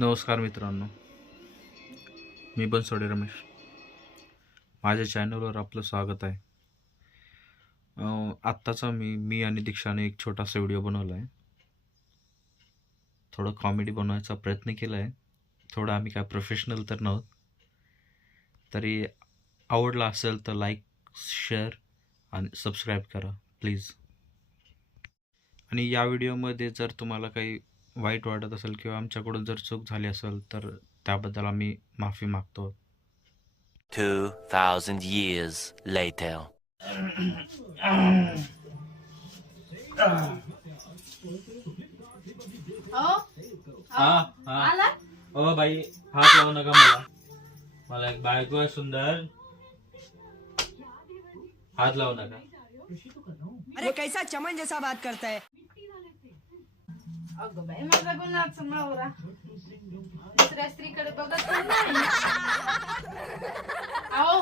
नमस्कार मित्रांनो, मी बनसोडे रमेश. माझ्या चॅनलवर आपलं स्वागत आहे. आत्ताचा मी आणि दीक्षाने एक छोटासा व्हिडिओ बनवला आहे. थोडं कॉमेडी बनवायचा प्रयत्न केला आहे. थोडं आम्ही काय प्रोफेशनल तर नव्हत, तरी आवडला असेल तर लाईक, शेअर आणि सबस्क्राईब करा प्लीज. आणि या व्हिडिओमध्ये जर तुम्हाला काही वाईट वाटत असेल किंवा आमच्याकडून जर चूक झाली असेल तर त्याबद्दल आम्ही माफी मागतो. 2000 years later. आला ओ बाई, हात लावू नका मला एक बायको आहे सुंदर. हात लावू नका. अरे कैसा चमन जैसा बात करता है. अगं बाई, माझा गुन्हाचा नवरा दुसऱ्या स्त्रीकडे बघत नाही. आओ,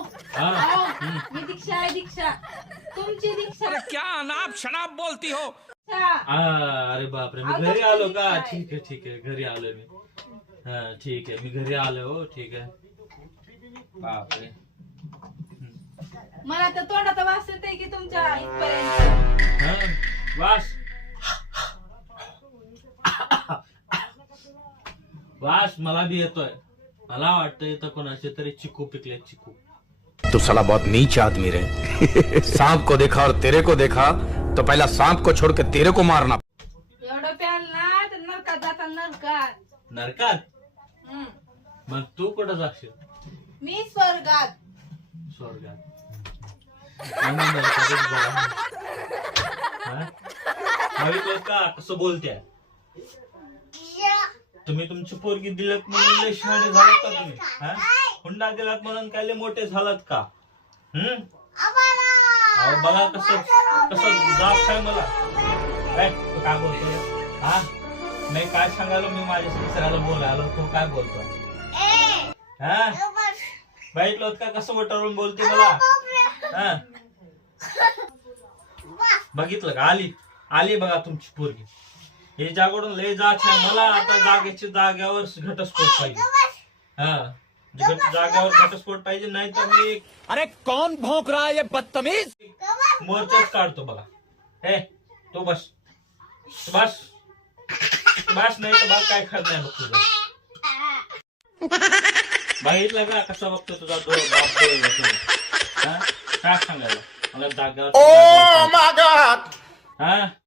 मी दीक्षा आहे. दीक्षा, तुमची दीक्षा. क्या अनाप शनाप बोलती हो. अरे बापरे, मी घरी आलो का? ठीक आहे घरी आलोय मी. हा ठीक आहे, मी घरी आलो. हो ठीक आहे. बापरे, मला तर तोंडात वास येतोय की तुमच्या इथपर्यंत. वास मला भी येतोय. मला वाटतंय तर कोणाचे तरी चिकू पिकले. चिकू तू साला बहुत नीच आदमी रे. सांप को देखा और तेरे को देखा तो पहला सांप को छोड़ के तेरे को मारना. एवढं प्याल ना तर नरकात जाता. नरकात? मग तू कुठं जाशील? मी स्वर्गात. का कसं बोलते तुम्ही? तुमची पोरगी दिलत म्हणून लय शहाणे झालात का तुम्ही? हुंडा दिलात म्हणून काय लय मोठे झालात का? बघा कसं जात काय मला. काय तू काय बोलतोय? मी काय सांगायला? मी माझ्या दुसऱ्याला बोलायला, तू काय बोलतोय? बघितलं का कसं वटारून बोलते मला? बघितलं का? आली बघा तुमची पोरगी. हे जागोडून लय जात नाही मला. आता जागेवर घटस्फोट पाहिजे. जागेवर घटस्फोट पाहिजे, नाही तर मी अरे कौन भौंक रहा है ये बदतमीज. मोर्चाच काढतो बघा. हे तो बस नाही तर बघ काय खरं नाही बघ तुझं. बघितलं का कसं बघतो तुझा काय सांगायला मला जागेवर.